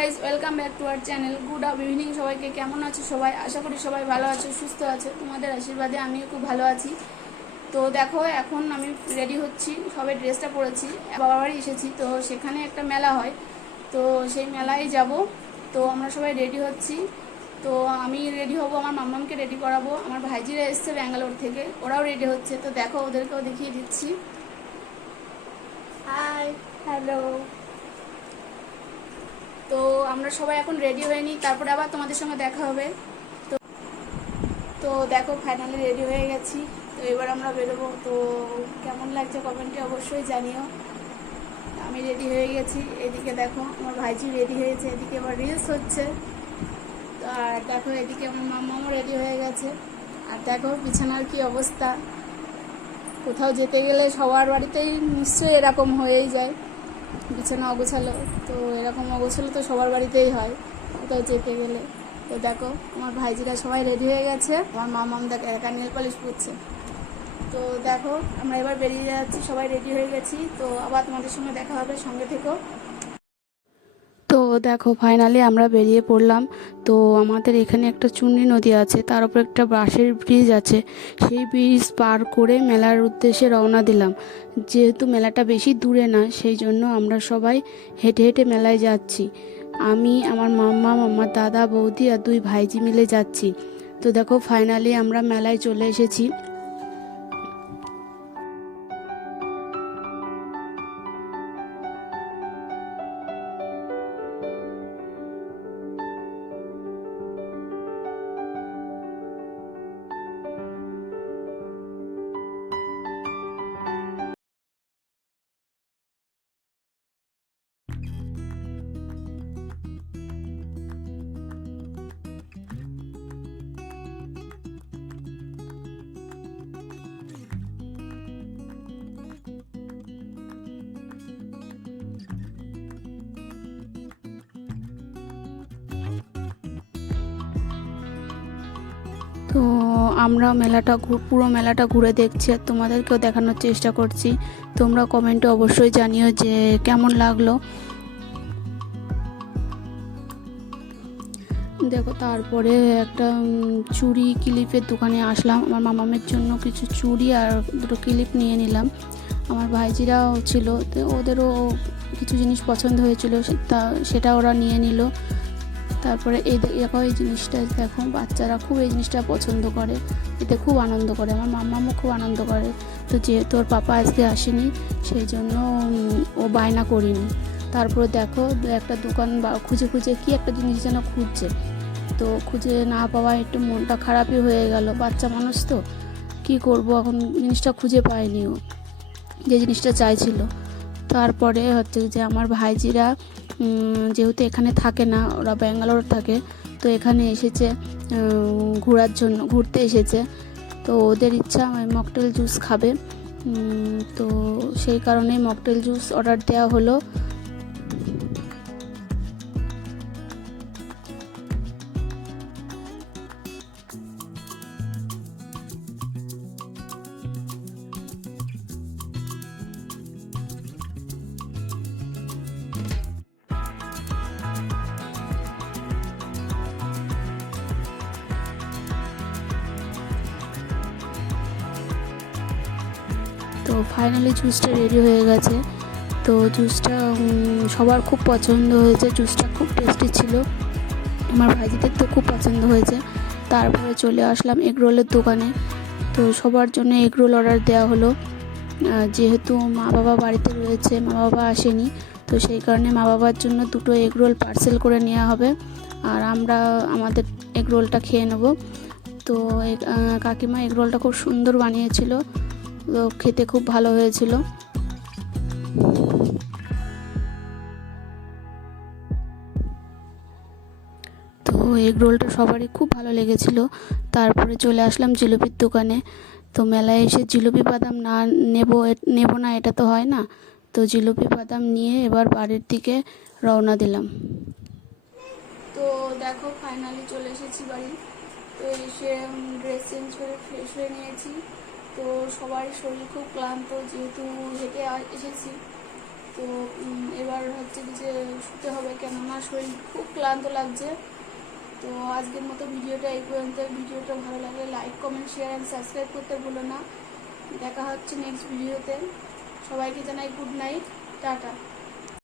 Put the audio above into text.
Guys, welcome back to our channel. Good evening সবাইকে। কেমন আছো সবাই? আশা করি সবাই ভালো আছো, সুস্থ আছো। তোমাদের আশীর্বাদে আমিও খুব ভালো আছি। তো দেখো, এখন আমি রেডি হচ্ছি, সবাই ড্রেসটা পরেছি। বাবার বাড়ি এসেছি, তো সেখানে একটা মেলা হয়, তো সেই মেলায় যাব। তো আমরা সবাই রেডি হচ্ছি। তো আমি রেডি হব, আমার মাম্মামকে রেডি করাবো। আমার ভাইজিরা এসছে ব্যাঙ্গালোর থেকে, ওরাও রেডি হচ্ছে। তো দেখো, ওদেরকেও দেখিয়ে দিচ্ছি। Hi, hello. তো আমরা সবাই এখন রেডি হয়ে নিই, তারপরে আবার তোমাদের সঙ্গে দেখা হবে। তো তো দেখো, ফাইনালি রেডি হয়ে গেছি। তো এবার আমরা বেরোবো। তো কেমন লাগছে কমেন্টে অবশ্যই জানিও। আমি রেডি হয়ে গেছি। এদিকে দেখো, আমার ভাইজি রেডি হয়েছে, এদিকে আবার রিলস হচ্ছে। আর দেখো, এদিকে আমার মাম্মাও রেডি হয়ে গেছে। আর দেখো বিছানার কি অবস্থা। কোথাও যেতে গেলে সবার বাড়িতেই নিশ্চয়ই এরকম হয়েই যায়, বিছানা অগোছালো। তো এরকম অগোছালো তো সবার বাড়িতেই হয় কোথাও যেতে গেলে। তো দেখো, আমার ভাইজিরা সবাই রেডি হয়ে গেছে। আমার মামাম দেখো একা নেল পলিশ করছে। তো দেখো, আমরা এবার বেরিয়ে যাচ্ছি, সবাই রেডি হয়ে গেছি। তো আবার তোমাদের সঙ্গে দেখা হবে, সঙ্গে থেকো। তো দেখো, ফাইনালি আমরা বেরিয়ে পড়লাম। তো আমাদের এখানে একটা চুনরি নদী আছে, তার উপর একটা বাঁশের ব্রিজ আছে। সেই ব্রিজ পার করে মেলার উদ্দেশ্যে রওনা দিলাম। যেহেতু মেলাটা বেশি দূরে না, সেই জন্য আমরা সবাই হেঁটে হেঁটে মেলায় যাচ্ছি। আমি, আমার মাম্মা, আমার দাদা, বৌদি আর দুই ভাইজি মিলে যাচ্ছি। তো দেখো, ফাইনালি আমরা মেলায় চলে এসেছি। তো আমরা পুরো মেলাটা ঘুরে দেখছি আর তোমাদেরকেও দেখানোর চেষ্টা করছি। তোমরা কমেন্টে অবশ্যই জানিও যে কেমন লাগলো। দেখো, তারপরে একটা চুড়ি ক্লিপের দোকানে আসলাম। আমার মামামের জন্য কিছু চুড়ি আর দুটো ক্লিপ নিয়ে নিলাম। আমার ভাইজিরাও ছিল, তো ওদেরও কিছু জিনিস পছন্দ হয়েছিল, সেটা ওরা নিয়ে নিল। তারপরে এই জিনিসটা দেখো, বাচ্চারা খুব এই জিনিসটা পছন্দ করে, এতে খুব আনন্দ করে। আমার মাম্মামও খুব আনন্দ করে। তো যেহেতু ওর পাপা আজকে আসেনি, সেই জন্য ও বায়না করিনি। তারপরে দেখো, একটা দোকান খুঁজে খুঁজে কি একটা জিনিস যেন খুঁজছে। তো খুঁজে না পাওয়া একটু মনটা খারাপই হয়ে গেল। বাচ্চা মানুষ তো, কি করব এখন, জিনিসটা খুঁজে পায়নি ও যে জিনিসটা চাইছিল। তারপরে হচ্ছে যে আমার ভাইজিরা যেহেতু এখানে থাকে না, ওরা ব্যাঙ্গালোর থাকে, তো এখানে এসেছে ঘুরতে এসেছে। তো ওদের ইচ্ছা মকটেল জুস খাবে, তো সেই কারণে মকটেল জুস অর্ডার দেওয়া হলো। তো ফাইনালি জুসটা রেডি হয়ে গেছে। তো জুসটা সবার খুব পছন্দ হয়েছে, জুসটা খুব টেস্টি ছিল। আমার ভাইজিদের তো খুব পছন্দ হয়েছে। তারপরে চলে আসলাম এগরোলের দোকানে। তো সবার জন্য এগরোল অর্ডার দেওয়া হলো। যেহেতু মা বাবা বাড়িতে রয়েছে, মা বাবা আসেনি, তো সেই কারণে মা বাবার জন্য দুটো এগরোল পার্সেল করে নেওয়া হবে, আর আমরা আমাদের এগরোলটা খেয়ে নেব। তো কাকিমা এগরোলটা খুব সুন্দর বানিয়েছিল, তো খেতে খুব ভালো হয়েছিল। তো এগ রোলটা সবারই খুব ভালো লেগেছিল। তারপরে চলে আসলাম জিলিপির দোকানে। তো মেলায় এসে জিলিপি বাদাম না নেব না, এটা তো হয় না। তো জিলিপি বাদাম নিয়ে এবার বাড়ির দিকে রওনা দিলাম। তো দেখো, ফাইনালি চলে এসেছি বাড়ি। তো এসে ড্রেস চেঞ্জ করে ফ্রেশ হয়ে নিয়েছি। তো সবারই শরীর খুব ক্লান্ত, যেহেতু হেঁটে এসেছি। তো এবার হচ্ছে যে শুতে হবে, কেননা শরীর খুব ক্লান্ত লাগছে। তো আজকের মতো ভিডিওটা এই পর্যন্ত। ভিডিওটা ভালো লাগলে like, comment, share and subscribe করতে ভুলো না। দেখা হচ্ছে নেক্সট ভিডিওতে। সবাইকে জানাই গুড নাইট, টাটা।